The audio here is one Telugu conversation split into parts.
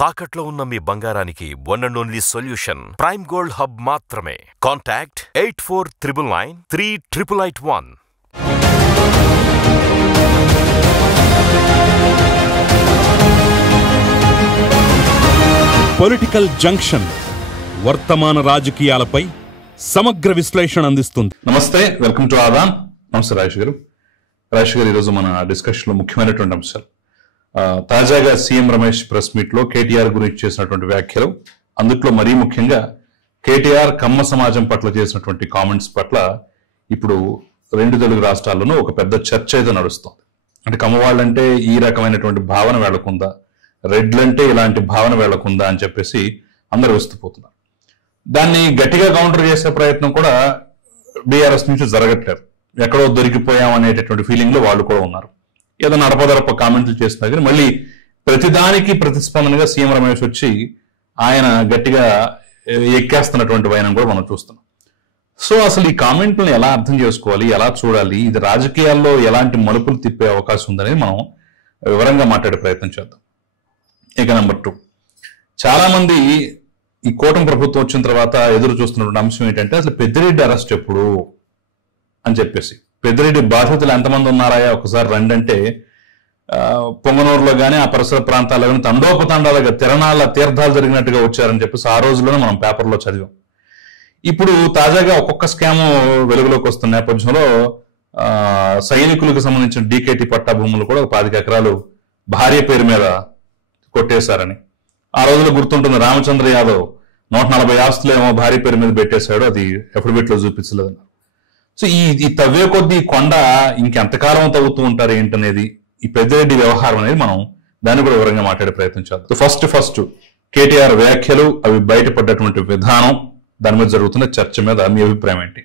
తాకట్లో ఉన్న మీ బంగారానికి one and only solution prime gold hub మాత్రమే. కాంటాక్ట్ 8499938881. పొలిటికల్ జంక్షన్ వర్తమాన రాజకీయాలపై సమగ్ర విశ్లేషణ అందిస్తుంది. నమస్తే, వెల్కమ్ టు ఆదాన్. నమస్తే రాజేష్ గారు. ఈరోజు మన డిస్కషన్ లో ముఖ్యమైనటువంటి అంశాలు, తాజాగా సీఎం రమేష్ ప్రెస్ మీట్ లో కేటీఆర్ గురించి చేసినటువంటి వ్యాఖ్యలు, అందుట్లో మరీ ముఖ్యంగా కేటీఆర్ కమ్మ సమాజం పట్ల చేసినటువంటి కామెంట్స్ పట్ల ఇప్పుడు రెండు తెలుగు రాష్ట్రాల్లోనూ ఒక పెద్ద చర్చ అయితే నడుస్తుంది. అంటే కమ్మ వాళ్ళంటే ఈ రకమైనటువంటి భావన వేళ్లకుందా, రెడ్లంటే ఇలాంటి భావన వేళ్లకుందా అని చెప్పేసి అందరూ విస్తుపోతున్నారు. దాన్ని గట్టిగా కౌంటర్ చేసే ప్రయత్నం కూడా బీఆర్ఎస్ నుంచి జరగట్లేదు. ఎక్కడో దొరికిపోయాం అనేటటువంటి ఫీలింగ్ లో వాళ్ళు కూడా ఉన్నారు. ఏదో నడపదరప కామెంట్లు చేస్తున్నా కానీ మళ్ళీ ప్రతిదానికి ప్రతిస్పందనగా సీఎం రమేష్ వచ్చి ఆయన గట్టిగా ఎక్కేస్తున్నటువంటి వైనం కూడా మనం చూస్తున్నాం. సో అసలు ఈ కామెంట్లను ఎలా అర్థం చేసుకోవాలి, ఎలా చూడాలి, ఇది రాజకీయాల్లో ఎలాంటి మలుపులు తిప్పే అవకాశం ఉందనేది మనం వివరంగా మాట్లాడే ప్రయత్నం చేద్దాం. ఇక నెంబర్ 2, చాలా మంది ఈ కూటమి ప్రభుత్వం వచ్చిన తర్వాత ఎదురు చూస్తున్నటువంటి అంశం ఏంటంటే అసలు పెద్దిరెడ్డి అరెస్ట్ ఎప్పుడు అని చెప్పేసి. పెద్దిరెడ్డి బాధితులు ఎంతమంది ఉన్నారా ఒకసారి రండి అంటే పొంగనూరులో కానీ ఆ పరిసర ప్రాంతాల్లో కానీ తండోపతండాలుగా తిరణాల తీర్థాలు జరిగినట్టుగా వచ్చారని చెప్పేసి ఆ రోజుల్లోనే మనం పేపర్లో చదివాం. ఇప్పుడు తాజాగా ఒక్కొక్క స్కామ్ వెలుగులోకి వస్తున్న నేపథ్యంలో సైనికులకు సంబంధించిన డీకేటీ పట్టా భూములు కూడా 25 ఎకరాలు భార్య పేరు మీద కొట్టేశారని ఆ రోజులో గుర్తుంటుంది. రామచంద్ర యాదవ్ 140 ఆస్తులు ఏమో భార్య పేరు మీద పెట్టేశాడు, అది అఫిడవిట్ లో చూపించలేదన్నారు. సో ఈ తవ్వే కొద్దీ కొండ ఇంకెంతకాలం తవ్వుతూ ఉంటారు ఏంటనేది, ఈ పెద్దిరెడ్డి వ్యవహారం అనేది మనం దాన్ని కూడా వివరంగా మాట్లాడే ప్రయత్నం చేద్దాం. ఫస్ట్ కేటీఆర్ వ్యాఖ్యలు, అవి బయటపడ్డటువంటి విధానం, దాని మీద జరుగుతున్న చర్చ మీద మీ అభిప్రాయం ఏంటి?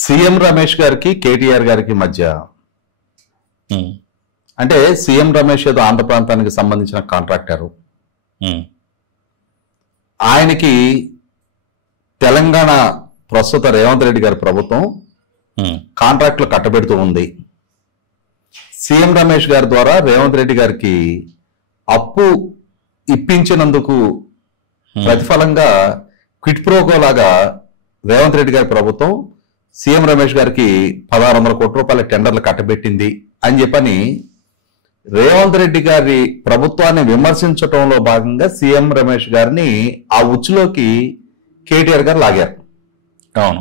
సీఎం రమేష్ గారికి కేటీఆర్ గారికి మధ్య అంటే సీఎం రమేష్ ఏదో ఆంధ్ర ప్రాంతానికి సంబంధించిన కాంట్రాక్టర్, ఆయనకి తెలంగాణ ప్రస్తుత రేవంత్ రెడ్డి గారి ప్రభుత్వం కాంట్రాక్ట్లు కట్టబెడుతూ ఉంది. సీఎం రమేష్ గారి ద్వారా రేవంత్ రెడ్డి గారికి అప్పు ఇప్పించినందుకు ప్రతిఫలంగా క్విట్ ప్రోకో లాగా రేవంత్ రెడ్డి గారి ప్రభుత్వం సీఎం రమేష్ గారికి 1600 కోట్ల రూపాయల టెండర్లు కట్టబెట్టింది అని చెప్పని రేవంత్ రెడ్డి గారి ప్రభుత్వాన్ని విమర్శించడంలో భాగంగా సీఎం రమేష్ గారిని ఆ ఉచ్చులోకి కేటీఆర్ గారు లాగారు. అవును,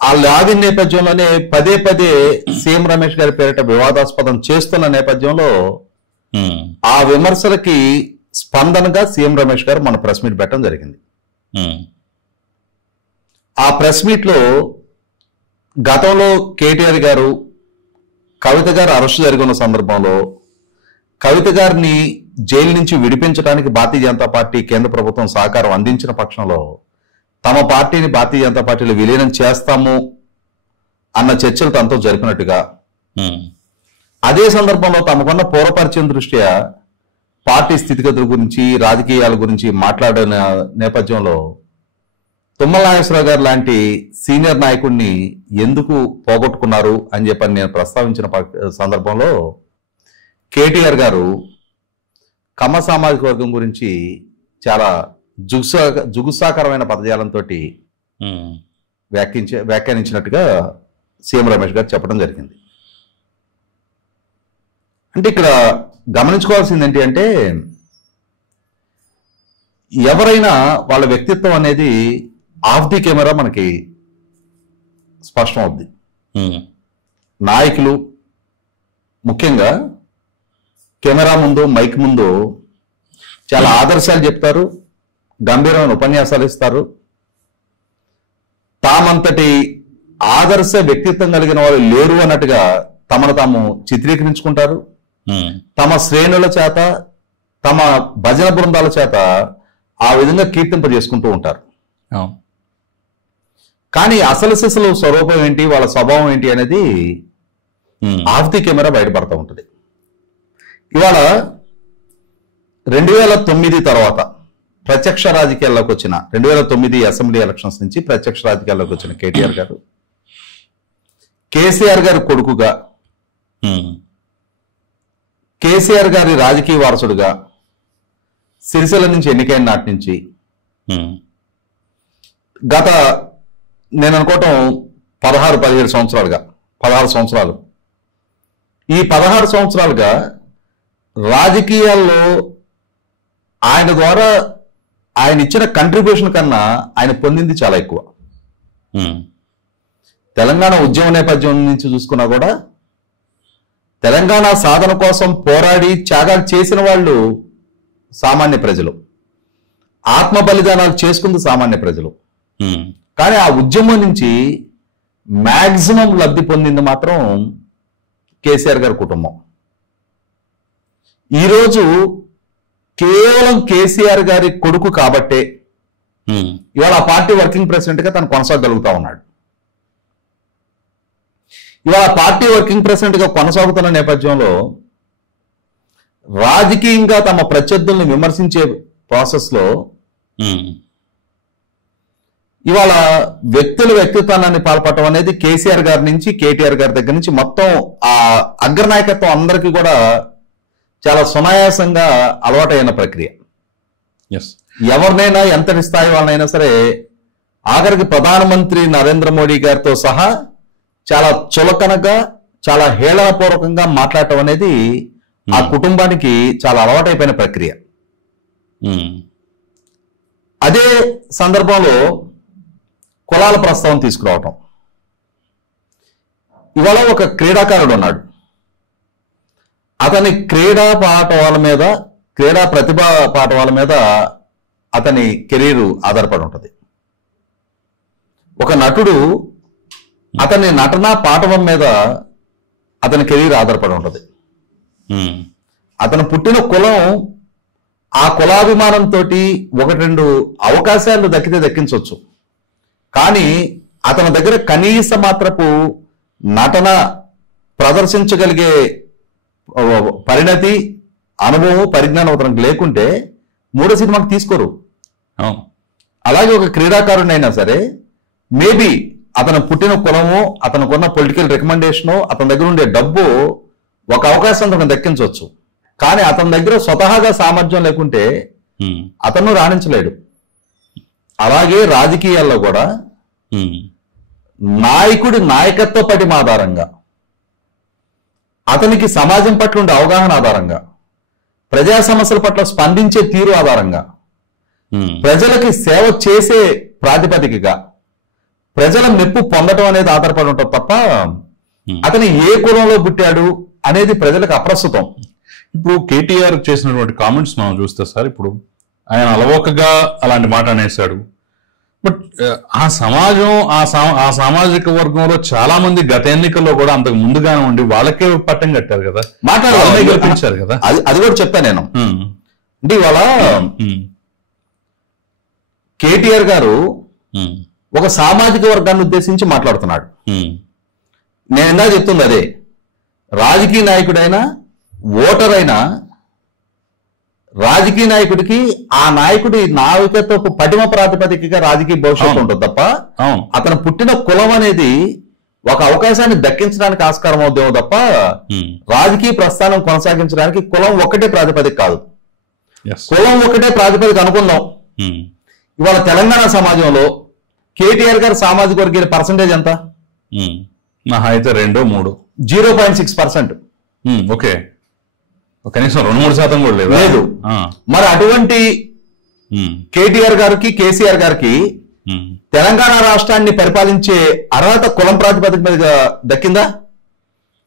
ఆ లాగిన నేపథ్యంలోనే పదే సీఎం రమేష్ గారి పేరిట వివాదాస్పదం చేస్తున్న నేపథ్యంలో ఆ విమర్శలకి స్పందనగా సీఎం రమేష్ గారు మన ప్రెస్ మీట్ పెట్టడం జరిగింది. ఆ ప్రెస్ మీట్ లో గతంలో కేటీఆర్ గారు కవిత గారు అరెస్టు జరిగిన సందర్భంలో కవిత గారిని జైలు నుంచి విడిపించడానికి భారతీయ జనతా పార్టీ కేంద్ర ప్రభుత్వం సహకారం అందించిన పక్షంలో తమ పార్టీని భారతీయ జనతా పార్టీలో విలీనం చేస్తాము అన్న చర్చలు తనతో జరిపినట్టుగా, అదే సందర్భంలో తమకున్న పూర్వపరిచయం దృష్ట్యా పార్టీ స్థితిగతుల గురించి రాజకీయాల గురించి మాట్లాడిన నేపథ్యంలో తుమ్మల నాగేశ్వరరావు గారు లాంటి సీనియర్ నాయకుడిని ఎందుకు పోగొట్టుకున్నారు అని చెప్పని నేను ప్రస్తావించిన సందర్భంలో కేటీఆర్ గారు కమ్మ సామాజిక వర్గం గురించి చాలా జుగుసాకరమైన పదజాలంతో వ్యాఖ్యానించినట్టుగా సీఎం రమేష్ గారు చెప్పడం జరిగింది. అంటే ఇక్కడ గమనించుకోవాల్సింది ఏంటి అంటే, ఎవరైనా వాళ్ళ వ్యక్తిత్వం అనేది ఆఫ్ ది కెమెరా మనకి స్పష్టం అవుద్ది. నాయకులు ముఖ్యంగా కెమెరా ముందు, మైక్ ముందు చాలా ఆదర్శాలు చెప్తారు, గంభీరమైన ఉపన్యాసాలు ఇస్తారు. తామంతటి ఆదర్శ వ్యక్తిత్వం కలిగిన వాళ్ళు లేరు అన్నట్టుగా తమను తాము చిత్రీకరించుకుంటారు. తమ శ్రేణుల చేత, తమ భజన బృందాల చేత ఆ విధంగా కీర్తింపజేసుకుంటూ ఉంటారు. కానీ అసలు సిసలు స్వరూపం ఏంటి, వాళ్ళ స్వభావం ఏంటి అనేది ఆఫ్ ది కెమెరా బయటపడతా ఉంటుంది. ఇవాళ 2009 తర్వాత ప్రత్యక్ష రాజకీయాల్లోకి వచ్చిన 2009 అసెంబ్లీ ఎలక్షన్స్ నుంచి ప్రత్యక్ష రాజకీయాల్లోకి వచ్చిన కేటీఆర్ గారు కేసీఆర్ గారు కొడుకుగా కేసీఆర్ గారి రాజకీయ వారసుడుగా సిరిసిల్ల నుంచి ఎన్నికైన నాటి నుంచి గత నేను అనుకోవటం 16-17 సంవత్సరాలుగా 16 సంవత్సరాలు ఈ 16 సంవత్సరాలుగా రాజకీయాల్లో ఆయన ద్వారా ఆయన ఇచ్చిన కంట్రిబ్యూషన్ కన్నా ఆయన పొందింది చాలా ఎక్కువ. తెలంగాణ ఉద్యమ నేపథ్యం నుంచి చూసుకున్నా కూడా తెలంగాణ సాధన కోసం పోరాడి త్యాగాలు చేసిన వాళ్ళు సామాన్య ప్రజలు, ఆత్మ బలిదానాలు చేసుకుంది సామాన్య ప్రజలు. కానీ ఆ ఉద్యమం నుంచి మ్యాక్సిమం లబ్ధి పొందింది మాత్రం కేసీఆర్ గారి కుటుంబం. ఈరోజు కేవలం కేసీఆర్ గారి కొడుకు కాబట్టే ఇవాళ ఆ పార్టీ వర్కింగ్ ప్రెసిడెంట్ గా తను కొనసాగలుగుతా ఉన్నాడు. ఇవాళ పార్టీ వర్కింగ్ ప్రెసిడెంట్ గా కొనసాగుతున్న నేపథ్యంలో రాజకీయంగా తమ ప్రత్యర్థుల్ని విమర్శించే ప్రాసెస్ లో ఇవాళ వ్యక్తిత్వాన్ని పాల్పడటం అనేది కేసీఆర్ గారి నుంచి కేటీఆర్ గారి దగ్గర నుంచి మొత్తం ఆ అగ్రనాయకత్వం అందరికీ కూడా చాలా సునాయాసంగా అలవాటైన ప్రక్రియ. ఎవరినైనా ఎంతటి స్థాయి వాళ్ళనైనా సరే ఆఖరికి ప్రధానమంత్రి నరేంద్ర మోడీ గారితో సహా చాలా చులకనగా చాలా హేళనపూర్వకంగా మాట్లాడటం అనేది ఆ కుటుంబానికి చాలా అలవాటైపోయిన ప్రక్రియ. అదే సందర్భంలో కులాల ప్రస్తావన తీసుకురావటం. ఇవాళ ఒక క్రీడాకారుడు ఉన్నాడు, అతని క్రీడా ప్రతిభా పాఠవాల మీద అతని కెరీర్ ఆధారపడి ఉంటుంది. ఒక నటుడు అతని నటనా పాఠవం మీద అతని కెరీర్ ఆధారపడి ఉంటుంది. అతను పుట్టిన కులం, ఆ కులాభిమానంతో 1-2 అవకాశాలు దక్కించవచ్చు, కానీ అతని దగ్గర కనీస మాత్రపు నటన ప్రదర్శించగలిగే పరిణతి, అనుభవం, పరిజ్ఞానం అతనికి లేకుంటే 3వ సినిమాకి తీసుకోరు. అలాగే ఒక క్రీడాకారుడైనా సరే మేబీ అతను పుట్టిన కులము, అతనుకున్న పొలిటికల్ రికమెండేషను, అతని దగ్గర ఉండే డబ్బు ఒక అవకాశం అతను దక్కించవచ్చు, కానీ అతని దగ్గర స్వతహాగా సామర్థ్యం లేకుంటే అతను రాణించలేడు. అలాగే రాజకీయాల్లో కూడా నాయకుడి నాయకత్వ పటిమ ఆధారంగా, అతనికి సమాజం పట్ల ఉండే అవగాహన ఆధారంగా, ప్రజా సమస్యల పట్ల స్పందించే తీరు ఆధారంగా, ప్రజలకి సేవ చేసే ప్రాతిపదికగా ప్రజల మెప్పు పొందడం అనేది ఆధారపడి ఉంటుంది తప్ప అతను ఏ కులంలో పుట్టాడు అనేది ప్రజలకు అప్రస్తుతం. ఇప్పుడు కేటీఆర్ చేసినటువంటి కామెంట్స్ మనం చూస్తే సార్, ఇప్పుడు ఆయన అలవోకగా అలాంటి మాట అనేసాడు. బట్ ఆ సమాజం, ఆ సామాజిక వర్గంలో చాలా మంది గత ఎన్నికల్లో కూడా అంతకు ముందుగానే ఉండి వాళ్ళకే పట్టం కట్టారు కదా, గెలిపించారు కదా. అది కూడా చెప్పాను నేను. అంటే ఇవాళ కేటీఆర్ గారు ఒక సామాజిక వర్గాన్ని ఉద్దేశించి మాట్లాడుతున్నాడు. నేను ఇందా చెప్తుంది అదే, రాజకీయ నాయకుడైనా ఓటర్ అయినా రాజకీయ నాయకుడికి ఆ నాయకుడి నాయకత్వపు పటిమ ప్రాతిపదికగా రాజకీయ భవిష్యత్తు ఉంటుంది తప్ప అతను పుట్టిన కులం అనేది ఒక అవకాశాన్ని దక్కించడానికి ఆస్కారం అవుతామో తప్ప రాజకీయ ప్రస్థానం కొనసాగించడానికి కులం ఒక్కటే ప్రాతిపదిక కాదు. కులం ఒకటే ప్రాతిపదిక అనుకుందాం. ఇవాళ తెలంగాణ సమాజంలో కేటీఆర్ గారు సామాజిక వర్గీయ పర్సంటేజ్ ఎంత? అయితే 2-3 0.6%. ఓకే, కనీసం 2-3% కూడా లేదు. మరి అటువంటి కేటీఆర్ గారికి కేసీఆర్ గారికి తెలంగాణ రాష్ట్రాన్ని పరిపాలించే అర్హత కులం ప్రాతిపదిక మీద దక్కిందా?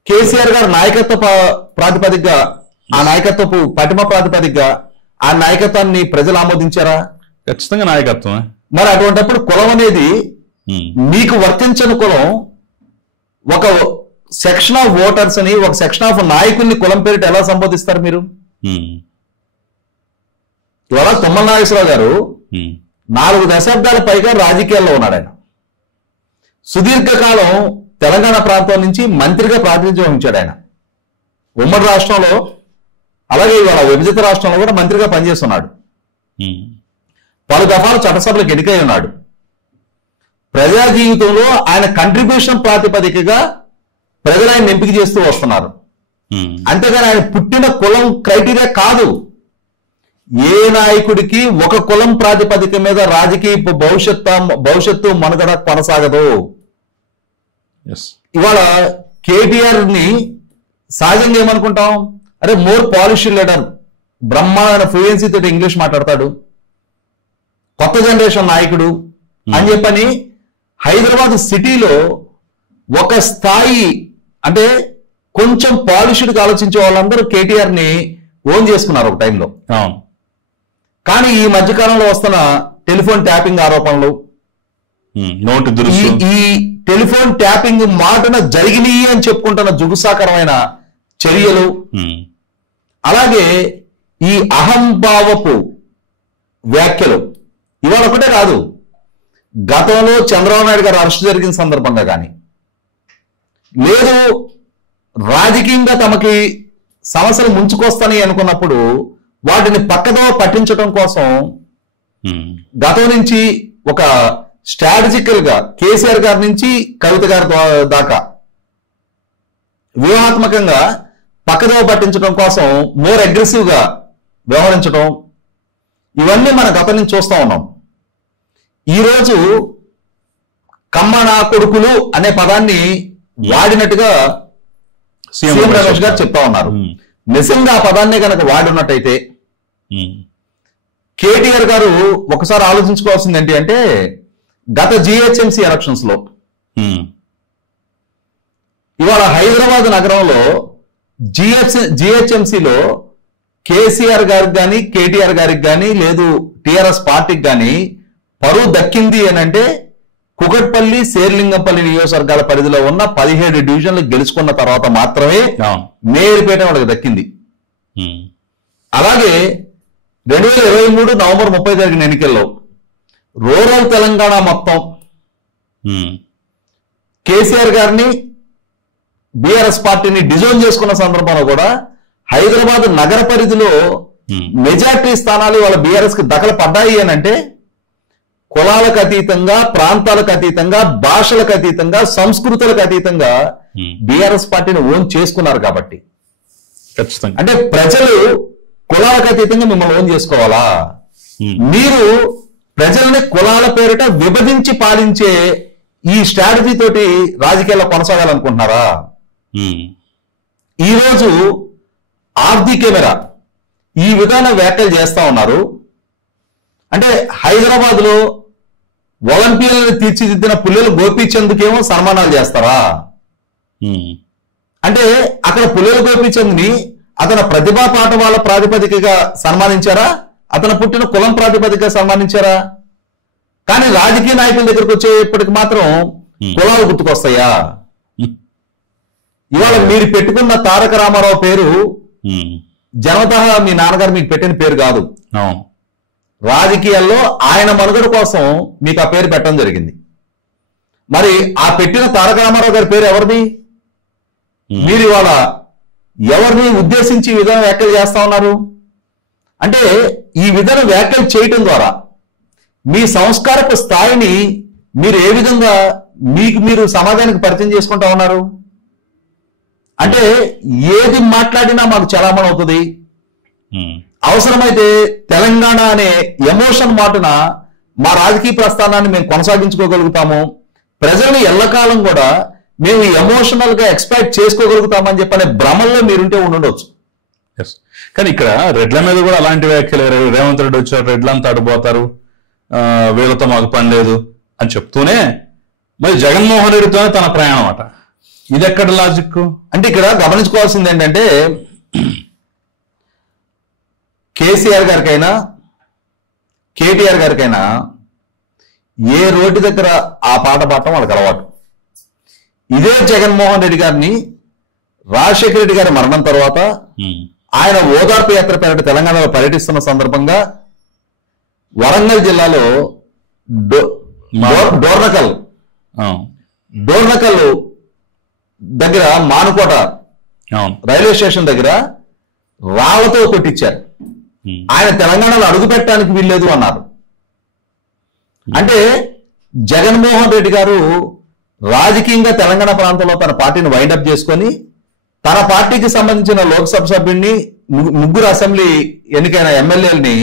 కేసీఆర్ గారు నాయకత్వ ప్రాతిపదికగా, ఆ నాయకత్వపు పటిమ ప్రాతిపదికగా ఆ నాయకత్వాన్ని ప్రజలు ఆమోదించారా? ఖచ్చితంగా నాయకత్వమే. మరి అటువంటిప్పుడు కులం అనేది మీకు వర్తించని కులం ఒక సెక్షన్ ఆఫ్ ఓటర్స్ అని, ఒక సెక్షన్ ఆఫ్ నాయకుల్ని కులం పేరిట ఎలా సంబోధిస్తారు మీరు? ఇవాళ తుమ్మల నాగేశ్వరరావు గారు 4 దశాబ్దాల పైగా రాజకీయాల్లో ఉన్నాడు. ఆయన సుదీర్ఘకాలం తెలంగాణ ప్రాంతం నుంచి మంత్రిగా ప్రాతినిధ్యం వహించాడు. ఆయన ఉమ్మడి రాష్ట్రంలో, అలాగే ఇవాళ విభజిత రాష్ట్రంలో కూడా మంత్రిగా పనిచేస్తున్నాడు. పలు దఫాలు చట్టసభలకు ఎన్నికై ఉన్నాడు. ప్రజా జీవితంలో ఆయన కంట్రిబ్యూషన్ ప్రాతిపదికగా ప్రజలు ఆయన ఎంపిక చేస్తూ వస్తున్నారు. అంతేగాని ఆయన పుట్టిన కులం క్రైటీరియా కాదు. ఏ నాయకుడికి ఒక కులం ప్రాతిపదిక మీద రాజకీయ భవిష్యత్తు మనుగడ కొనసాగదు. ఇవాళ కేటీఆర్ ని సహజంగా ఏమనుకుంటాం, అరే మోర్ పాలిష్డ్ లీడర్, బ్రహ్మాండమైన ఫ్లూయెన్సీ తోటి ఇంగ్లీష్ మాట్లాడతాడు, కొత్త జనరేషన్ నాయకుడు అని చెప్పని హైదరాబాద్ సిటీలో ఒక స్థాయి అంటే కొంచెం పాలిష్డ్గా ఆలోచించే వాళ్ళందరూ కేటీఆర్ ని ఓన్ చేసుకున్నారు ఒక టైంలో. కానీ ఈ మధ్యకాలంలో వస్తున్న టెలిఫోన్ ట్యాపింగ్ ఆరోపణలు, ఈ టెలిఫోన్ ట్యాపింగ్ మాటన జరిగినాయి అని చెప్పుకుంటున్న జుగుసాకరమైన చర్యలు, అలాగే ఈ అహంభావపు వ్యాఖ్యలు ఇవాళ ఒకటే కాదు, గతంలో చంద్రబాబు నాయుడు గారు అరెస్ట్ జరిగిన సందర్భంగా కానీ, లేదు రాజకీయంగా తమకి సమస్యలు ముంచుకొస్తాయి అనుకున్నప్పుడు వాటిని పక్కదో పట్టించడం కోసం గతం నుంచి ఒక స్ట్రాటజికల్ గా కేసీఆర్ గారి నుంచి కవిత గారి దాకా వ్యూహాత్మకంగా పక్కదో పట్టించడం కోసం మోర్ అగ్రెసివ్ గా వ్యవహరించడం, ఇవన్నీ మన గతం నుంచి చూస్తా ఉన్నాం. ఈరోజు కమ్మ నా కొడుకులు అనే పదాన్ని వాడినట్టుగా సీఎం రమేష్ గారు చెప్తా ఉన్నారు. నిజంగా ఆ పదాన్నే కనుక వాడినట్టయితే కేటీఆర్ గారు ఒకసారి ఆలోచించుకోవాల్సింది ఏంటి అంటే, గత జిహెచ్ఎంసీ ఎలక్షన్స్ లో ఇవాళ హైదరాబాద్ నగరంలో జిహెచ్ఎంసీలో కేసీఆర్ గారికి కానీ కేటీఆర్ గారికి కానీ లేదు టిఆర్ఎస్ పార్టీకి కానీ పరువు దక్కింది అని అంటే కుకట్పల్లి, శేర్లింగంపల్లి నియోజకవర్గాల పరిధిలో ఉన్న 17 డివిజన్లు గెలుచుకున్న తర్వాత మాత్రమే మేయర్పేట వాళ్ళకి దక్కింది. అలాగే 2023 నవంబర్ 30 జరిగిన ఎన్నికల్లో రూరల్ తెలంగాణ మొత్తం కేసీఆర్ గారిని బీఆర్ఎస్ పార్టీని డిజోన్ చేసుకున్న సందర్భంలో కూడా హైదరాబాద్ నగర పరిధిలో మెజార్టీ స్థానాలు వాళ్ళ బీఆర్ఎస్ కి దఖలు పడ్డాయి అని అంటే కులాలకు అతీతంగా, ప్రాంతాలకు అతీతంగా, భాషలకు అతీతంగా, సంస్కృతులకు అతీతంగా బీఆర్ఎస్ పార్టీని ఓన్ చేసుకున్నారు. కాబట్టి ఖచ్చితంగా అంటే ప్రజలు కులాలకు అతీతంగా మిమ్మల్ని ఓన్ చేసుకోవాలా? మీరు ప్రజల్ని కులాల పేరిట విభజించి పాలించే ఈ స్ట్రాటజీ తోటి రాజకీయాల్లో కొనసాగాలనుకుంటున్నారా? ఈరోజు ఆఫ్ ది కెమెరా ఈ విధాన వ్యాఖ్యలు చేస్తా ఉన్నారు. అంటే హైదరాబాద్ లో ఒలింపియాలను తీర్చిదిద్దిన పుల్లెల గోపీచంద్కేమో సన్మానాలు చేస్తారా? అంటే అక్కడ పుల్లెల గోపీచంద్ని అతని ప్రతిభా పాఠవాల ప్రాతిపదికగా సన్మానించారా? అతను పుట్టిన కులం ప్రాతిపదికగా సన్మానించారా? కానీ రాజకీయ నాయకుల దగ్గరకు వచ్చేప్పటికి మాత్రం కులాలు గుర్తుకొస్తాయా? ఇవాళ మీరు పెట్టుకున్న తారక రామారావు పేరు జనతః మీ నాన్నగారు మీకు పెట్టిన పేరు కాదు. రాజకీయాల్లో ఆయన మనుగడ కోసం మీకు ఆ పేరు పెట్టడం జరిగింది. మరి ఆ పెట్టిన తారక రామారావు గారి పేరు ఎవరిది? మీరు ఇవాళ ఎవరిని ఉద్దేశించి ఈ విధంగా వ్యాఖ్యలు చేస్తా ఉన్నారు? అంటే ఈ విధంగా వ్యాఖ్యలు చేయటం ద్వారా మీ సంస్కారపు స్థాయిని మీరు ఏ విధంగా మీరు సమాజానికి పరిచయం చేసుకుంటా ఉన్నారు? అంటే ఏది మాట్లాడినా మాకు చలామణి అవుతుంది, అవసరమైతే తెలంగాణ అనే ఎమోషన్ మాటున మా రాజకీయ ప్రస్థానాన్ని మేము కొనసాగించుకోగలుగుతాము, ప్రజల్ని ఎల్లకాలం కూడా మేము ఎమోషనల్ గా ఎక్స్పెక్ట్ చేసుకోగలుగుతామని చెప్పనే భ్రమల్లో మీరుంటే ఉండొచ్చు. కానీ ఇక్కడ రెడ్ల మీద కూడా అలాంటి వ్యాఖ్యలు, రేవంత్ రెడ్డి వచ్చారు, రెడ్లంతా అడిపోతారు, వీళ్ళతో మాకు పని లేదు అని చెప్తూనే మరి జగన్మోహన్ రెడ్డితోనే తన ప్రయాణం అట. ఇది ఎక్కడ లాజిక్? అంటే ఇక్కడ గమనించుకోవాల్సింది ఏంటంటే, కేసీఆర్ గారికైనా కేటీఆర్ గారికైనా ఏ రోడ్డు దగ్గర ఆ పాట పాడటం వాళ్ళకి అలవాటు. ఇదే జగన్మోహన్ రెడ్డి గారిని రాజశేఖర రెడ్డి గారి మరణం తర్వాత ఆయన ఓదార్పు యాత్ర పేరిట తెలంగాణలో పర్యటిస్తున్న సందర్భంగా వరంగల్ జిల్లాలో డోర్నకల్ దగ్గర మానుకోట రైల్వే స్టేషన్ దగ్గర రాళ్లతో కొట్టించారు. ఆయన తెలంగాణలో అడుగు పెట్టడానికి వీల్లేదు అన్నారు. అంటే జగన్మోహన్ రెడ్డి గారు రాజకీయంగా తెలంగాణ ప్రాంతంలో తన పార్టీని వైండప్ చేసుకొని తన పార్టీకి సంబంధించిన లోక్సభ సభ్యుడిని, ముగ్గురు అసెంబ్లీ ఎన్నికైన ఎమ్మెల్యేలని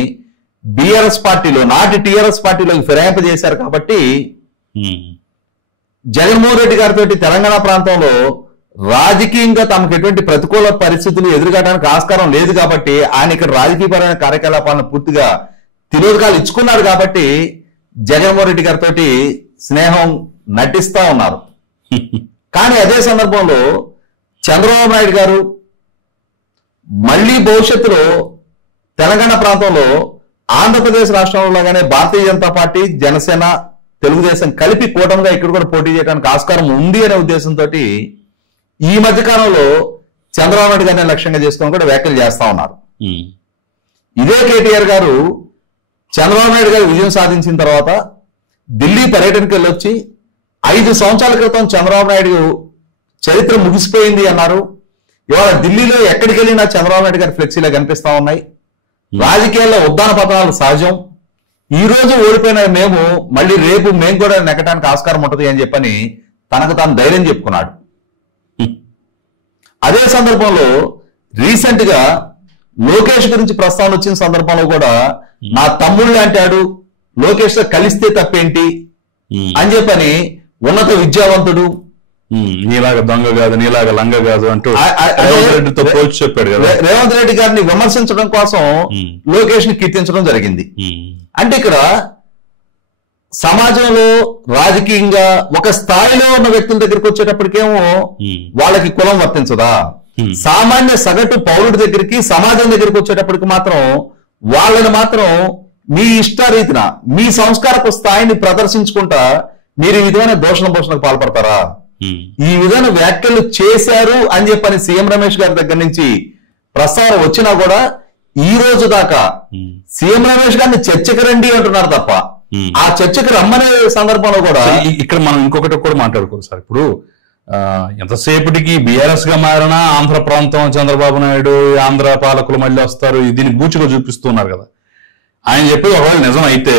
బీఆర్ఎస్ పార్టీలో, నాటి టీఆర్ఎస్ పార్టీలోకి ఫిరాయింపు చేశారు. కాబట్టి జగన్మోహన్ రెడ్డి గారితో తెలంగాణ ప్రాంతంలో రాజకీయంగా తమకు ఎటువంటి ప్రతికూల పరిస్థితులు ఎదురుకావడానికి ఆస్కారం లేదు. కాబట్టి ఆయన ఇక్కడ రాజకీయపరమైన కార్యకలాపాలను పూర్తిగా తిరోధకాలు ఇచ్చుకున్నారు. కాబట్టి జగన్మోహన్ రెడ్డి గారితో స్నేహం నటిస్తా ఉన్నారు. కానీ అదే సందర్భంలో చంద్రబాబు నాయుడు గారు మళ్ళీ భవిష్యత్తులో తెలంగాణ ప్రాంతంలో ఆంధ్రప్రదేశ్ రాష్ట్రంలోగానే భారతీయ జనతా పార్టీ, జనసేన, తెలుగుదేశం కలిపి కూటమిగా ఇక్కడ కూడా పోటీ చేయడానికి ఆస్కారం ఉంది అనే ఉద్దేశంతో ఈ మధ్య కాలంలో చంద్రబాబు నాయుడు గారిని లక్ష్యంగా చేసుకొని కూడా వ్యాఖ్యలు చేస్తా ఉన్నారు. ఇదే కేటీఆర్ గారు చంద్రబాబు నాయుడు గారు విజయం సాధించిన తర్వాత ఢిల్లీ పర్యటనకి వెళ్ళొచ్చి 5 సంవత్సరాల క్రితం చంద్రబాబు నాయుడు చరిత్ర ముగిసిపోయింది అన్నారు. ఇవాళ ఢిల్లీలో ఎక్కడికి వెళ్ళినా చంద్రబాబు నాయుడు గారి ఫ్లెక్సీలో కనిపిస్తా ఉన్నాయి. రాజకీయాల్లో ఉద్దాన పతనాలు సహజం. ఈ రోజు ఓడిపోయిన మేము మళ్ళీ రేపు మేము కూడా నెగ్గడానికి ఆస్కారం ఉంటుంది అని చెప్పని తనకు తాను ధైర్యం చెప్పుకున్నాడు. అదే సందర్భంలో రీసెంట్ గా లోకేష్ గురించి ప్రస్తావన వచ్చిన సందర్భంలో కూడా నా తమ్ముళ్ళు అంటాడు, లోకేష్ తో కలిస్తే తప్పేంటి అని చెప్పని ఉన్నత విద్యావంతుడు, నీలాగా దొంగ కాదు, నీలాగా లంగ కాదు అంటూ రెడ్డితో పోల్చి చెప్పాడు కదా. రేవంత్ రెడ్డి గారిని విమర్శించడం కోసం లోకేష్ ని కీర్తించడం జరిగింది. అంటే ఇక్కడ సమాజంలో రాజకీయంగా ఒక స్థాయిలో ఉన్న వ్యక్తుల దగ్గరికి వచ్చేటప్పటికేమో వాళ్ళకి కులం వర్తించదా, సామాన్య సగటు పౌరుడి దగ్గరికి, సమాజం దగ్గరికి వచ్చేటప్పటికి మాత్రం వాళ్ళని మాత్రం మీ ఇష్టారీతిన మీ సంస్కారపు స్థాయిని ప్రదర్శించుకుంటా మీరు ఈ విధమైన దోషణకు పాల్పడతారా? ఈ విధమైన వ్యాఖ్యలు చేశారు అని చెప్పని సీఎం రమేష్ గారి దగ్గర నుంచి ప్రస్తావన వచ్చినా కూడా ఈ రోజు దాకా సీఎం రమేష్ గారిని చర్చకు రండి అంటున్నారు తప్ప ఆ చర్చకు రమ్మనే సందర్భంలో కూడా ఇక్కడ మనం ఇంకొకటి కూడా మాట్లాడుకోవాలి సార్. ఇప్పుడు ఎంతసేపటికి బీఆర్ఎస్ గా మారినా ఆంధ్ర ప్రాంతం చంద్రబాబు నాయుడు, ఆంధ్ర పాలకులు మళ్ళీ వస్తారు, దీన్ని బూచిగా చూపిస్తున్నారు కదా. ఆయన చెప్పి ఒకవేళ నిజం అయితే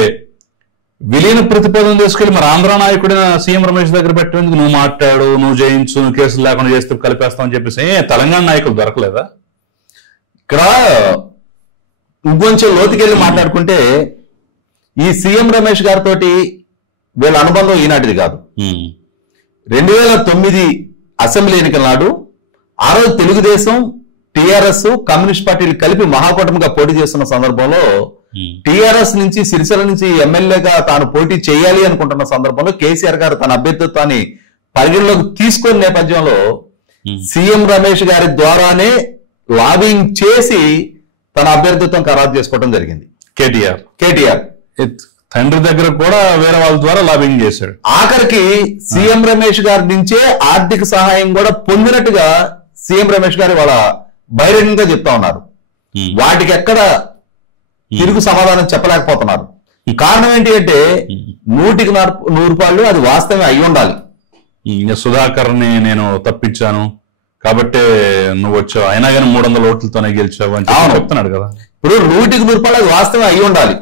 విలీన ప్రతిపాదన తీసుకెళ్లి మరి ఆంధ్ర నాయకుడిన సీఎం రమేష్ దగ్గర పెట్టేందుకు నువ్వు మాట్లాడు, నువ్వు జయించు, నువ్వు కేసులు లేకుండా చేస్తే కలిపేస్తామని చెప్పేసి తెలంగాణ నాయకులు దొరకలేదా? ఇక్కడ ఇంకొంచెం లోతుకెళ్ళి మాట్లాడుకుంటే ఈ సీఎం రమేష్ గారితో వీళ్ళ అనుబంధం ఈనాటిది కాదు. 2009 అసెంబ్లీ ఎన్నికల నాడు ఆ రోజు తెలుగుదేశం, టిఆర్ఎస్, కమ్యూనిస్ట్ పార్టీలు కలిపి మహాకూటమిగా పోటీ చేస్తున్న సందర్భంలో టిఆర్ఎస్ నుంచి, సిరిసిల్ల నుంచి ఎమ్మెల్యేగా తాను పోటీ చేయాలి అనుకుంటున్న సందర్భంలో కేసీఆర్ గారు తన అభ్యర్థిత్వాన్ని పరిగణలోకి తీసుకున్న నేపథ్యంలో సీఎం రమేష్ గారి ద్వారానే లాబింగ్ చేసి తన అభ్యర్థిత్వం ఖరారు చేసుకోవడం జరిగింది. కేటీఆర్ తండ్రి దగ్గర కూడా వేరే వాళ్ళ ద్వారా లాబింగ్ చేశాడు. ఆఖరికి సీఎం రమేష్ గారి నుంచే ఆర్థిక సహాయం కూడా పొందినట్టుగా సీఎం రమేష్ గారు వాళ్ళ బహిరంగంగా చెప్తా ఉన్నారు. వాటికి ఎక్కడ తిరుగు సమాధానం చెప్పలేకపోతున్నారు. కారణం ఏంటి అంటే 100కి 100 రూపాయలు అది వాస్తవమే అయి ఉండాలి. సుధాకర్ ని నేను తప్పించాను కాబట్టి నువ్వు వచ్చావు, అయినా కానీ 300 ఓట్లతోనే గెలిచావు అని చెప్తున్నాడు కదా. ఇప్పుడు 100కి 100 రూపాయలు అది వాస్తవం అయి ఉండాలి.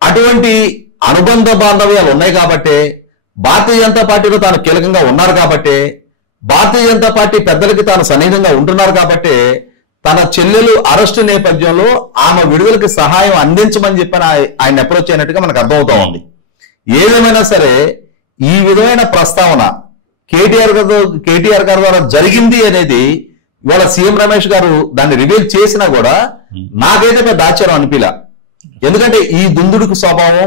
అటువంటి అనుబంధ బాంధవ్యాలు ఉన్నాయి కాబట్టి, భారతీయ జనతా పార్టీలో తాను కీలకంగా ఉన్నారు కాబట్టి, భారతీయ జనతా పార్టీ పెద్దలకి తాను సన్నిహితంగా ఉంటున్నారు కాబట్టి తన చెల్లెలు అరెస్టు నేపథ్యంలో ఆమె విడుదలకి సహాయం అందించమని చెప్పని ఆయన అప్రోచ్ అయినట్టుగా మనకు అర్థమవుతా ఉంది. ఏదేమైనా సరే ఈ విధమైన ప్రస్తావన కేటీఆర్ గారి ద్వారా జరిగింది అనేది ఇవాళ సీఎం రమేష్ గారు దాన్ని రివీల్ చేసినా కూడా నాకైతే పెద్ద ఆశ్చర్యం అనిపిలా. ఎందుకంటే ఈ దుందుడుకు స్వభావం,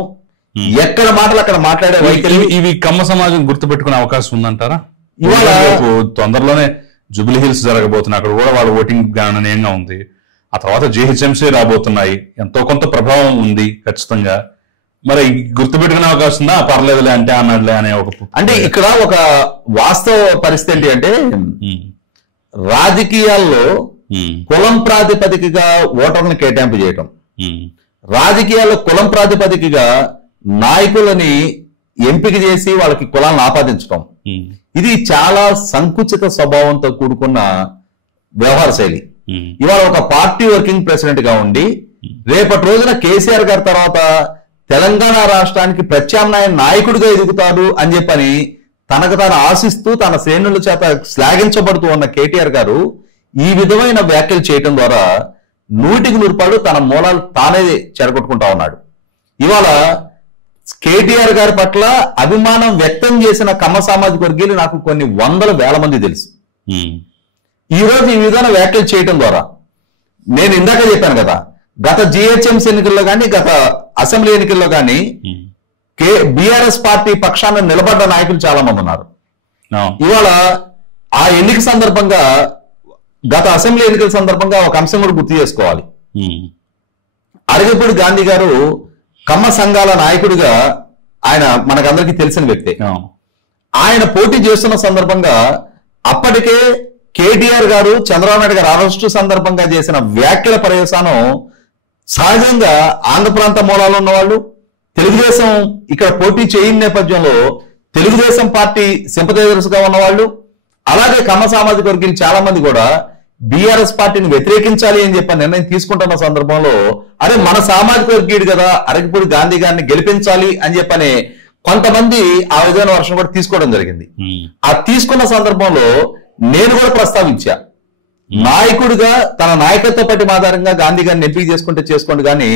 ఎక్కడ మాటలు అక్కడ మాట్లాడే వైఖరి, ఇవి కమ్మ సమాజం గుర్తుపెట్టుకునే అవకాశం ఉందంటారా? ఇవాళ తొందరలోనే జూబ్లీ హిల్స్ జరగబోతున్నాయి, అక్కడ కూడా వాళ్ళ ఓటింగ్ గణనీయంగా ఉంది. ఆ తర్వాత జీహెచ్ఎంసీ రాబోతున్నాయి, ఎంతో కొంత ప్రభావం ఉంది ఖచ్చితంగా. మరి గుర్తుపెట్టుకునే అవకాశం ఉందా? పర్లేదులే అంటే అన్నాడులే అనే అంటే ఇక్కడ ఒక వాస్తవ పరిస్థితి ఏంటి అంటే రాజకీయాల్లో కులం ప్రాతిపదికగా ఓటర్లను కేటాయింపు చేయటం, రాజకీయాల్లో కులం ప్రాతిపదికగా నాయకులని ఎంపిక చేసి వాళ్ళకి కులాలను ఆపాదించడం, ఇది చాలా సంకుచిత స్వభావంతో కూడుకున్న వ్యవహార శైలి. ఇవాళ ఒక పార్టీ వర్కింగ్ ప్రెసిడెంట్ గా ఉండి రేపటి రోజున కేసీఆర్ గారి తర్వాత తెలంగాణ రాష్ట్రానికి ప్రత్యామ్నాయ నాయకుడిగా ఎదుగుతాడు అని చెప్పని తనకు తాను ఆశిస్తూ తన శ్రేణుల చేత శ్లాఘించబడుతూ ఉన్న కేటీఆర్ గారు ఈ విధమైన వ్యాఖ్యలు చేయటం ద్వారా 100% తన మూలాలు తానే చెడగొట్టుకుంటా ఉన్నాడు. ఇవాళ కేటీఆర్ గారి పట్ల అభిమానం వ్యక్తం చేసిన కమ్మ సామాజిక వర్గీయులు నాకు కొన్ని వందల వేల మంది తెలుసు. ఈ రోజు ఈ విధంగా వ్యాఖ్యలు చేయటం ద్వారా నేను ఇందాక చెప్పాను కదా, గత జిహెచ్ఎంసీ ఎన్నికల్లో కానీ గత అసెంబ్లీ ఎన్నికల్లో కానీ బీఆర్ఎస్ పార్టీ పక్షాన నిలబడ్డ నాయకులు చాలా మంది ఉన్నారు. ఇవాళ ఆ ఎన్నిక సందర్భంగా గత అసెంబ్లీ ఎన్నికల సందర్భంగా ఒక అంశం కూడా గుర్తు చేసుకోవాలి. అరగపూడి గాంధీ గారు కమ్మ సంఘాల నాయకుడిగా ఆయన మనకందరికీ తెలిసిన వ్యక్తే. ఆయన పోటీ చేస్తున్న సందర్భంగా అప్పటికే కేటీఆర్ గారు చంద్రబాబు నాయుడు గారు అరెస్టు సందర్భంగా చేసిన వ్యాఖ్యల పర్యవసానం సహజంగా ఆంధ్ర ప్రాంత మూలాలు ఉన్నవాళ్ళు, తెలుగుదేశం ఇక్కడ పోటీ చేయని నేపథ్యంలో తెలుగుదేశం పార్టీ సింపథైజర్స్ గా ఉన్నవాళ్ళు, అలాగే కమ్మ సామాజిక వర్గీయులు చాలా మంది కూడా బీఆర్ఎస్ పార్టీని వ్యతిరేకించాలి అని చెప్పి నిర్ణయం తీసుకుంటున్న సందర్భంలో అరే మన సామాజిక వర్గీయుడు కదా అరగపూడి గాంధీ గారిని గెలిపించాలి అని చెప్పని కొంతమంది ఆ విధమైన వర్షం కూడా తీసుకోవడం జరిగింది. ఆ తీసుకున్న సందర్భంలో నేను కూడా ప్రస్తావించా, నాయకుడిగా తన నాయకత్వ పట్టిమ ఆధారంగా గాంధీ గారిని ఎంపిక చేసుకుంటే చేసుకోండి, కానీ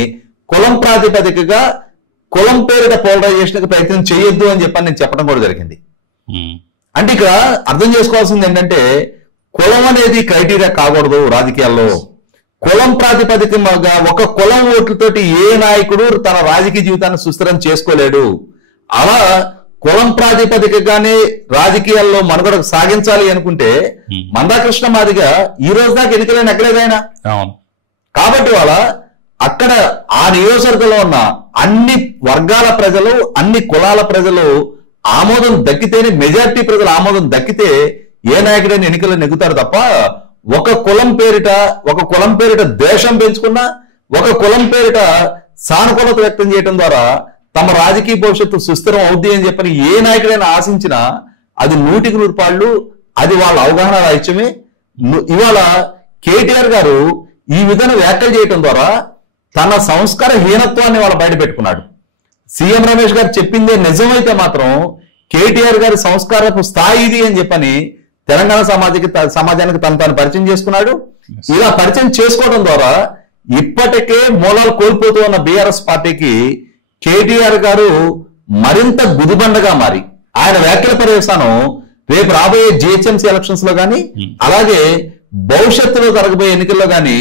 కులం ప్రాతిపదికగా కులం పేరిట పోలరైజేషన్ ప్రయత్నం చేయొద్దు అని చెప్పని నేను చెప్పడం కూడా జరిగింది. అంటే ఇక్కడ అర్థం చేసుకోవాల్సింది ఏంటంటే కులం అనేది క్రైటీరియా కాకూడదు రాజకీయాల్లో. కులం ప్రాతిపదికగా ఒక కులం ఓట్లతోటి ఏ నాయకుడు తన రాజకీయ జీవితాన్ని సుస్థిరం చేసుకోలేడు. అలా కులం ప్రాతిపదికగానే రాజకీయాల్లో మనుగడ సాగించాలి అనుకుంటే మందాకృష్ణ మాదిగా ఈ రోజు దాకా ఎన్నికలైన ఎక్కలేదైనా. కాబట్టి వాళ్ళ అక్కడ ఆ నియోజకవర్గంలో ఉన్న అన్ని వర్గాల ప్రజలు అన్ని కులాల ప్రజలు ఆమోదం దక్కితేనే, మెజారిటీ ప్రజల ఆమోదం దక్కితే ఏ నాయకుడైనా ఎన్నికల్లో నెగ్గుతారు తప్ప ఒక కులం పేరిట ద్వేషం పెంచుకున్నా, ఒక కులం పేరిట సానుకూలత వ్యక్తం చేయడం ద్వారా తమ రాజకీయ భవిష్యత్తు సుస్థిరం అవుద్ది అని చెప్పని ఏ నాయకుడైనా ఆశించినా అది 100% అది వాళ్ళ అవగాహన రాహిత్యమే. ఇవాళ కేటీఆర్ గారు ఈ విధంగా వ్యాఖ్యలు చేయడం ద్వారా తన సంస్కార హీనత్వాన్ని వాళ్ళ బయట పెట్టుకున్నాడు. సీఎం రమేష్ గారు చెప్పిందే నిజమైతే మాత్రం కేటీఆర్ గారి సంస్కారపు స్థాయి ఇది అని చెప్పని తెలంగాణ సమాజానికి తాను పరిచయం చేసుకున్నాడు. ఇలా పరిచయం చేసుకోవడం ద్వారా ఇప్పటికే మూలాలు కోల్పోతూ ఉన్న బీఆర్ఎస్ పార్టీకి కేటీఆర్ గారు మరింత గుదిబండగా మారి ఆయన వ్యాఖ్యల పర్యవసానం రేపు రాబోయే జిహెచ్ఎంసీ ఎలక్షన్స్ లో గానీ అలాగే భవిష్యత్తులో జరగబోయే ఎన్నికల్లో గానీ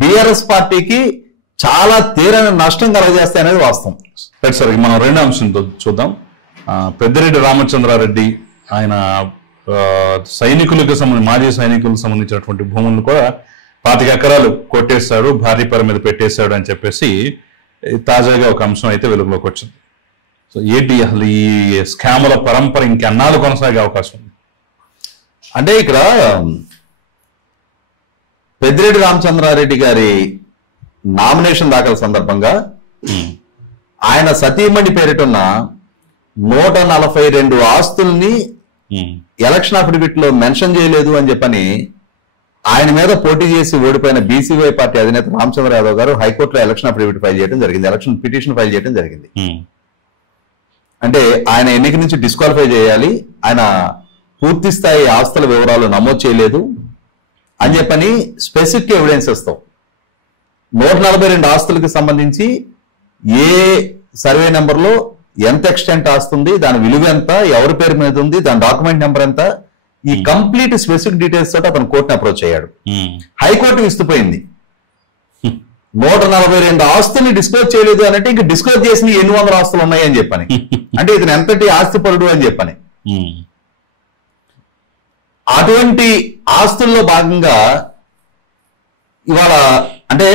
బీఆర్ఎస్ పార్టీకి చాలా తీరని నష్టం కలగజేస్తాయి అనేది వాస్తవం. రైట్ సార్, మనం రెండో అంశంతో చూద్దాం. పెద్దిరెడ్డి రామచంద్రారెడ్డి ఆయన సైనికులకు మాజీ సైనికులకు సంబంధించినటువంటి భూములను కూడా 25 ఎకరాలు కొట్టేశాడు, భారీ పేరు మీద పెట్టేశాడు అని చెప్పేసి తాజాగా ఒక అంశం అయితే వెలుగులోకి వచ్చింది. సో ఏంటి అసలు ఈ స్కాముల పరంపర ఇంకెన్నాళ్ళు కొనసాగే అవకాశం ఉంది? అంటే ఇక్కడ పెద్దిరెడ్డి రామచంద్రారెడ్డి గారి నామినేషన్ దాఖలు సందర్భంగా ఆయన సతీమణి పేరిటున్న 142 ఆస్తుల్ని ఎలక్షన్ అఫిడవిట్ లో మెన్షన్ చేయలేదు అని చెప్పని ఆయన మీద పోటీ చేసి ఓడిపోయిన బీసీవై పార్టీ అధినేత రామచంద్ర యాదవ్ గారు హైకోర్టులో ఎలక్షన్ అఫిడవిట్ ఫైల్ చేయడం జరిగింది, ఎలక్షన్ పిటిషన్ ఫైల్ చేయడం జరిగింది. అంటే ఆయన ఎన్నిక నుంచి డిస్క్వాలిఫై చేయాలి, ఆయన పూర్తి స్థాయి ఆస్తుల వివరాలు నమోదు చేయలేదు అని చెప్పని స్పెసిఫిక్ ఎవిడెన్సెస్ తో 142 ఆస్తులకు సంబంధించి ఏ సర్వే నెంబర్లో ఎంత ఎక్స్టెంట్ ఆస్తుంది, దాని విలువ ఎంత, ఎవరి పేరు మీద ఉంది, దాని డాక్యుమెంట్ నెంబర్ ఎంత, ఈ కంప్లీట్ స్పెసిఫిక్ డీటెయిల్స్ తోటి అతను కోర్టుని అప్రోచ్ అయ్యాడు. హైకోర్టు విస్తుపోయింది. 142 ఆస్తుల్ని డిస్క్లోజ్ చేయలేదు అని అంటే ఇంక డిస్క్లోజ్ చేసిన 800 ఆస్తులు ఉన్నాయి అని చెప్పని, అంటే ఇతను ఎంతటి ఆస్తిపరుడు అని చెప్పని. అటువంటి ఆస్తుల్లో భాగంగా ఇవాళ అంటే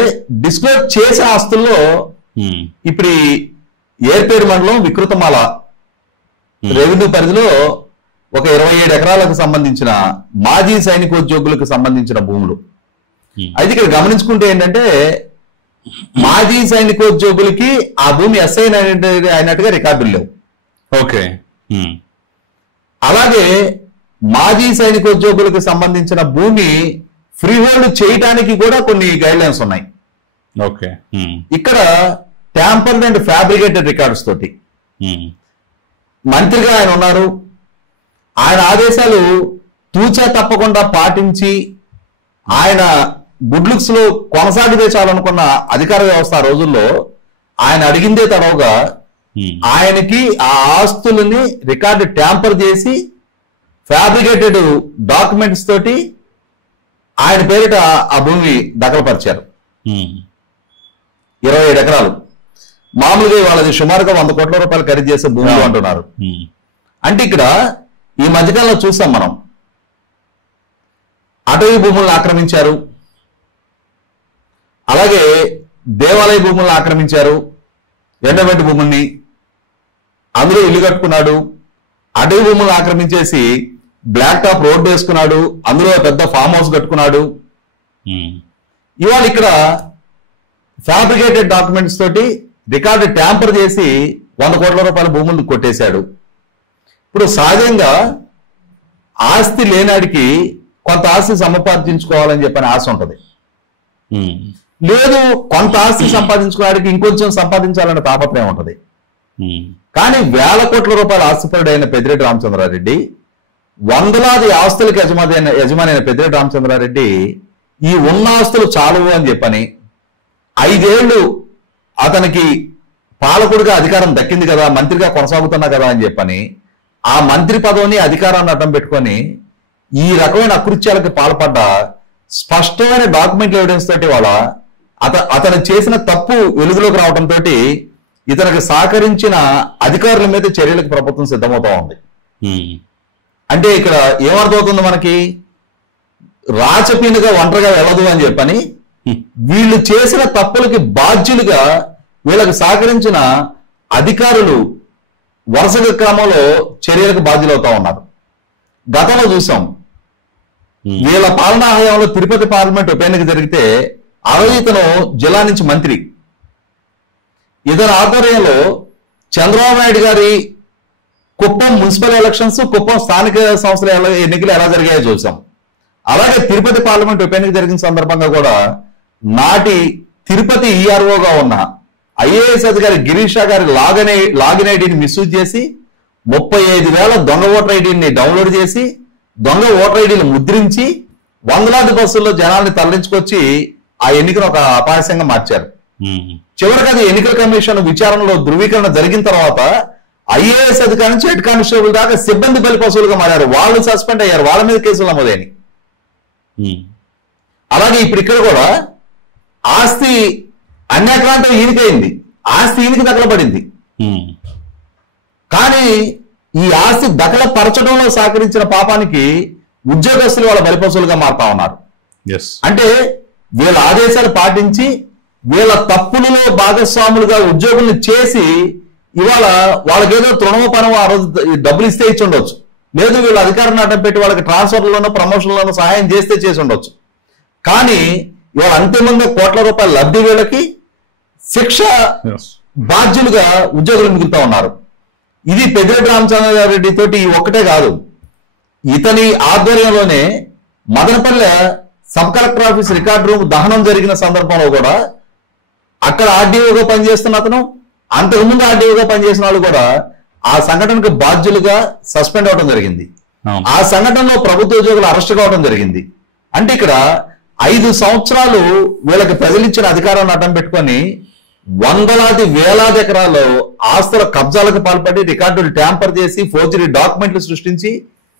డిస్క్లోజ్ చేసిన ఆస్తుల్లో ఇప్పుడు ఏర్పేరు మండలం వికృతమాల రెవెన్యూ పరిధిలో ఒక 27 ఎకరాలకు సంబంధించిన మాజీ సైనికోద్యోగులకు సంబంధించిన భూములు. అయితే ఇక్కడ గమనించుకుంటే ఏంటంటే మాజీ సైనికోద్యోగులకి ఆ భూమి ఎస్ఐన్ అయినట్టుగా రికార్డులు లేవు. ఓకే. అలాగే మాజీ సైనికోద్యోగులకు సంబంధించిన భూమి ఫ్రీ హోల్డ్ చేయడానికి కూడా కొన్ని గైడ్ లైన్స్ ఉన్నాయి. ఓకే. ఇక్కడ ట్యాంపర్డ్ అండ్ ఫ్యాబ్రికేటెడ్ రికార్డ్స్ తోటి మంత్రిగా ఆయన ఉన్నారు, ఆయన ఆదేశాలు తూచా తప్పకుండా పాటించి ఆయన గుడ్ లుక్స్ లో కొనసాగితే చాలనుకున్న అధికార వ్యవస్థ ఆ రోజుల్లో ఆయన అడిగిందే తడవుగా ఆయనకి ఆ ఆస్తులని రికార్డు ట్యాంపర్ చేసి ఫ్యాబ్రికేటెడ్ డాక్యుమెంట్స్ తోటి ఆయన పేరిట ఆ భూమి దఖలుపరిచారు. 27 ఎకరాలు. మామూలుగా వాళ్ళది సుమారుగా 100 కోట్ల రూపాయలు ఖరీదు చేసే భూములు అంటున్నారు. అంటే ఇక్కడ ఈ మధ్యకాలంలో చూసాం మనం, అటవీ భూములను ఆక్రమించారు, అలాగే దేవాలయ భూములను ఆక్రమించారు, ఎండబెట్టి భూముల్ని, అందులో ఇల్లు కట్టుకున్నాడు, అటవీ భూములను ఆక్రమించేసి బ్లాక్ టాప్ రోడ్డు వేసుకున్నాడు, అందులో పెద్ద ఫామ్ హౌస్ కట్టుకున్నాడు. ఇవాళ ఇక్కడ ఫ్యాబ్రికేటెడ్ డాక్యుమెంట్స్ తోటి రికార్డు ట్యాంపర్ చేసి 100 కోట్ల రూపాయల భూములను కొట్టేశాడు. ఇప్పుడు సహజంగా ఆస్తి లేనాడికి కొంత ఆస్తి సంపాదించుకోవాలని చెప్పని ఆశ ఉంటుంది. లేదు, కొంత ఆస్తి సంపాదించుకోవడానికి ఇంకొంచెం సంపాదించాలనే తాపత్రయం ఉంటుంది. కానీ 1000 కోట్ల రూపాయల ఆస్తిపరుడైన పెద్దిరెడ్డి రామచంద్రారెడ్డి, వందలాది ఆస్తులకు యజమాని అయిన పెద్దిరెడ్డి రామచంద్రారెడ్డి ఈ ఉన్న ఆస్తులు చాలువు అని చెప్పని 5 ఏళ్లు అతనికి పాలకుడిగా అధికారం దక్కింది కదా, మంత్రిగా కొనసాగుతున్నా కదా అని చెప్పని ఆ మంత్రి పదవిని అధికారాన్ని అడ్డం పెట్టుకొని ఈ రకమైన అకృత్యాలకు పాల్పడ్డ స్పష్టమైన డాక్యుమెంట్ ఎవిడెన్స్ తోటి వాళ్ళ అతను చేసిన తప్పు వెలుగులోకి రావడంతో ఇతనికి సహకరించిన అధికారుల మీద చర్యలకు ప్రభుత్వం సిద్ధమవుతా ఉంది. అంటే ఇక్కడ ఏమర్థమవుతుంది మనకి, రాచపీనుగా ఒంటరిగా వెళ్ళదు అని చెప్పని వీళ్ళు చేసిన తప్పులకి బాధ్యులుగా వీళ్ళకి సహకరించిన అధికారులు వరుసగా క్రమంలో చర్యలకు బాధ్యులవుతా ఉన్నారు. గతంలో చూసాం, వీళ్ళ పాలనా హయాంలో తిరుపతి పార్లమెంట్ ఉప ఎన్నిక జరిగితే ఇతను జిల్లా నుంచి మంత్రి, ఇతని ఆధ్వర్యంలో చంద్రబాబు నాయుడు గారి కుప్పం మున్సిపల్ ఎలక్షన్స్, కుప్పం స్థానిక సంస్థల ఎన్నికలు ఎలా జరిగాయో చూసాం. అలాగే తిరుపతి పార్లమెంట్ ఉప ఎన్నిక జరిగిన సందర్భంగా కూడా నాటి తిరుపతి ఈఆర్ఓగా ఉన్న ఐఏఎస్ అధికారి గిరీషా గారి లాగిన్ ఐడిని మిస్యూజ్ చేసి 35,000 దొంగ ఓటర్ ఐడిని డౌన్లోడ్ చేసి దొంగ ఓటర్ ఐడీలు ముద్రించి వందలాది బస్సుల్లో జనాల్ని తరలించుకొచ్చి ఆ ఎన్నికను ఒక అపాయసంగా మార్చారు. చివరికి అది ఎన్నికల కమిషన్ విచారణలో ధృవీకరణ జరిగిన తర్వాత ఐఏఎస్ అధికారి నుంచి హెడ్ కానిస్టేబుల్ దాకా సిబ్బంది బలిపశువులుగా మారారు. వాళ్ళు సస్పెండ్ అయ్యారు, వాళ్ళ మీద కేసులు నమోదైనవి. అలాగే ఇప్పుడు ఇక్కడ కూడా ఆస్తి అన్యాక్రాంతం ఈయనకైంది, ఆస్తి ఈయనకి దఖలపడింది. కానీ ఈ ఆస్తి దఖలపరచడంలో సహకరించిన పాపానికి ఉద్యోగస్తులు వాళ్ళ బలిపశువులుగా మారుతా ఉన్నారు. అంటే వీళ్ళ ఆదేశాలు పాటించి వీళ్ళ తప్పులలో భాగస్వాములుగా ఉద్యోగుల్ని చేసి ఇవాళ వాళ్ళకేదో తృణమోపనం ఆ రోజు డబ్బులు ఇస్తే ఇచ్చి ఉండొచ్చు, లేదు వీళ్ళ అధికారాన్ని అడ్డం పెట్టి వాళ్ళకి ట్రాన్స్ఫర్లోనో ప్రమోషన్లోనో సహాయం చేస్తే చేసి ఉండొచ్చు. కానీ ఇవాళ అంతిమంగా కోట్ల రూపాయల లబ్ధి వీళ్ళకి, శిక్ష బాధ్యులుగా ఉద్యోగులు మిగులుతా ఉన్నారు. ఇది పెద్దిరెడ్డి రామచంద్రారెడ్డి తోటి ఒక్కటే కాదు, ఇతని ఆధ్వర్యంలోనే Madanapalle sub collector office record room దహనం జరిగిన సందర్భంలో కూడా అక్కడ ఆర్డీఓగా పనిచేస్తున్న అతను, అంతకుముందు ఆర్డీఓగా పనిచేసిన వాళ్ళు కూడా ఆ సంఘటనకు బాధ్యులుగా సస్పెండ్ అవడం జరిగింది. ఆ సంఘటనలో ప్రభుత్వ ఉద్యోగులు అరెస్ట్ కావడం జరిగింది. అంటే ఇక్కడ 5 సంవత్సరాలు వీళ్ళకి ప్రజలిచ్చిన అధికారాన్ని అడ్డం పెట్టుకొని వందలాది వేలాది ఎకరాల్లో ఆస్తుల కబ్జాలకు పాల్పడి రికార్డులు ట్యాంపర్ చేసి ఫోర్జరీ డాక్యుమెంట్లు సృష్టించి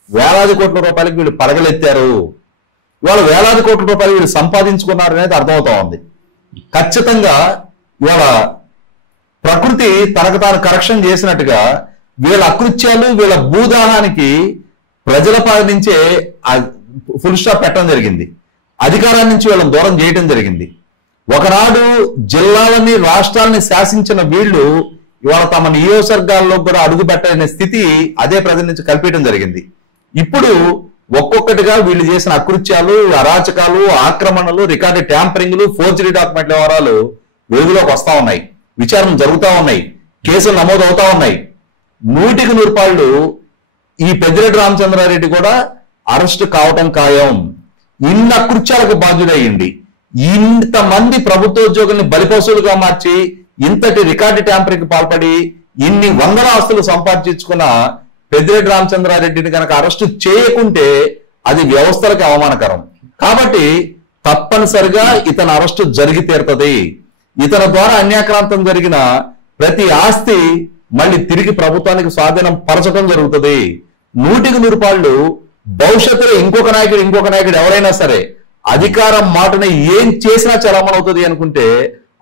వేలాది కోట్ల రూపాయలకు వీళ్ళు పడగలెత్తారు. ఇవాళ వేలాది కోట్ల రూపాయలు వీళ్ళు సంపాదించుకున్నారు అనేది అర్థమవుతా ఉంది. ఖచ్చితంగా ఇవాళ ప్రకృతి తనకు తాను కరెక్షన్ చేసినట్టుగా వీళ్ళ అకృత్యాలు, వీళ్ళ భూదాహానికి ప్రజల పాల నుంచే ఫుల్ స్టాప్ పెట్టడం జరిగింది. అధికారాన్ని నుంచి వీళ్ళని దూరం చేయడం జరిగింది. ఒకనాడు జిల్లాలని రాష్ట్రాలని శాసించిన వీళ్ళు ఇవాళ తమ నియోజకవర్గాల్లో కూడా అడుగు పెట్టలేని స్థితి అదే ప్రజల నుంచి కల్పించడం జరిగింది. ఇప్పుడు ఒక్కొక్కటిగా వీళ్ళు చేసిన అకృత్యాలు, అరాచకాలు, ఆక్రమణలు, రికార్డు ట్యాంపరింగ్లు, ఫోర్జరీ డాక్యుమెంట్ల వివరాలు వెలుగులోకి వస్తా ఉన్నాయి, విచారణ జరుగుతూ ఉన్నాయి, కేసులు నమోదవుతా ఉన్నాయి. 100కి 100 పాళ్ళు ఈ పెద్దిరెడ్డి రామచంద్రారెడ్డి కూడా అరెస్ట్ కావటం ఖాయం. ఇన్ని అకృత్యాలకు బాధ్యుడయ్యింది, ఇంతమంది ప్రభుత్వోద్యోగుల్ని బలిపశువులుగా మార్చి ఇంతటి రికార్డు ట్యాంపరింగ్ పాల్పడి ఇన్ని వందల ఆస్తులు సంపాదించుకున్న పెద్దిరెడ్డి రామచంద్రారెడ్డిని కనుక అరెస్టు చేయకుంటే అది వ్యవస్థలకు అవమానకరం. కాబట్టి తప్పనిసరిగా ఇతని అరెస్టు జరిగి తీరుతుంది. ఇతని ద్వారా అన్యాక్రాంతం జరిగిన ప్రతి ఆస్తి మళ్ళీ తిరిగి ప్రభుత్వానికి స్వాధీనం పరచడం జరుగుతుంది. 100% భవిష్యత్తులో ఇంకొక నాయకుడు ఎవరైనా సరే అధికారం మాటని ఏం చేసినా చలామణవుతుంది అనుకుంటే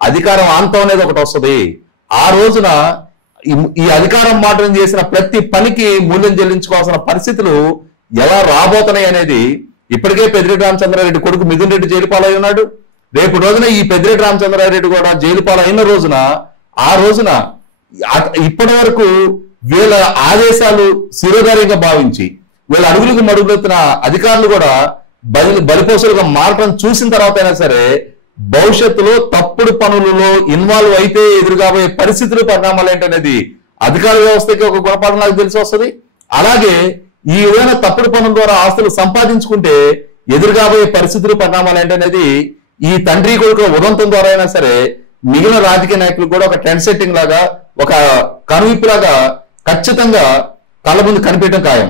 అధికారం అంతం అనేది ఒకటి వస్తుంది. ఆ రోజున ఈ అధికారం మాటను చేసిన ప్రతి పనికి మూల్యం చెల్లించుకోవాల్సిన పరిస్థితులు ఎలా రాబోతున్నాయి అనేది ఇప్పటికే పెద్దిరెడ్డి రామచంద్రారెడ్డి కొడుకు మిథున్ రెడ్డి జైలు పాలై ఉన్నాడు. రేపు రోజున ఈ పెద్దిరెడ్డి రామచంద్రారెడ్డి కూడా జైలు పాలైన రోజున ఆ రోజున ఇప్పటి వరకు వీళ్ళ ఆదేశాలు శిరోధార్యంగా భావించి వీళ్ళ అడుగులకు మడుగులుతున్న అధికారులు కూడా బలిపోసులుగా మారటం చూసిన తర్వాత అయినా సరే భవిష్యత్తులో తప్పుడు పనులలో ఇన్వాల్వ్ అయితే ఎదురుగాబోయే పరిస్థితులు పరిణామాలు ఏంటనేది అధికార వ్యవస్థకి ఒక గుణపాఠం నాకు తెలిసి వస్తుంది. అలాగే ఈ విధంగా తప్పుడు పనుల ద్వారా ఆస్తులు సంపాదించుకుంటే ఎదురుగాబోయే పరిస్థితులు పరిణామాలు ఏంటనేది ఈ తండ్రి కొడుకుల ఉదంతం ద్వారా అయినా సరే మిగిలిన రాజకీయ నాయకులు కూడా ఒక ట్రెండ్ సెట్టింగ్ లాగా ఒక కనువిప్పు లాగా ఖచ్చితంగా కళ్ళ ముందు కనిపించడం ఖాయం.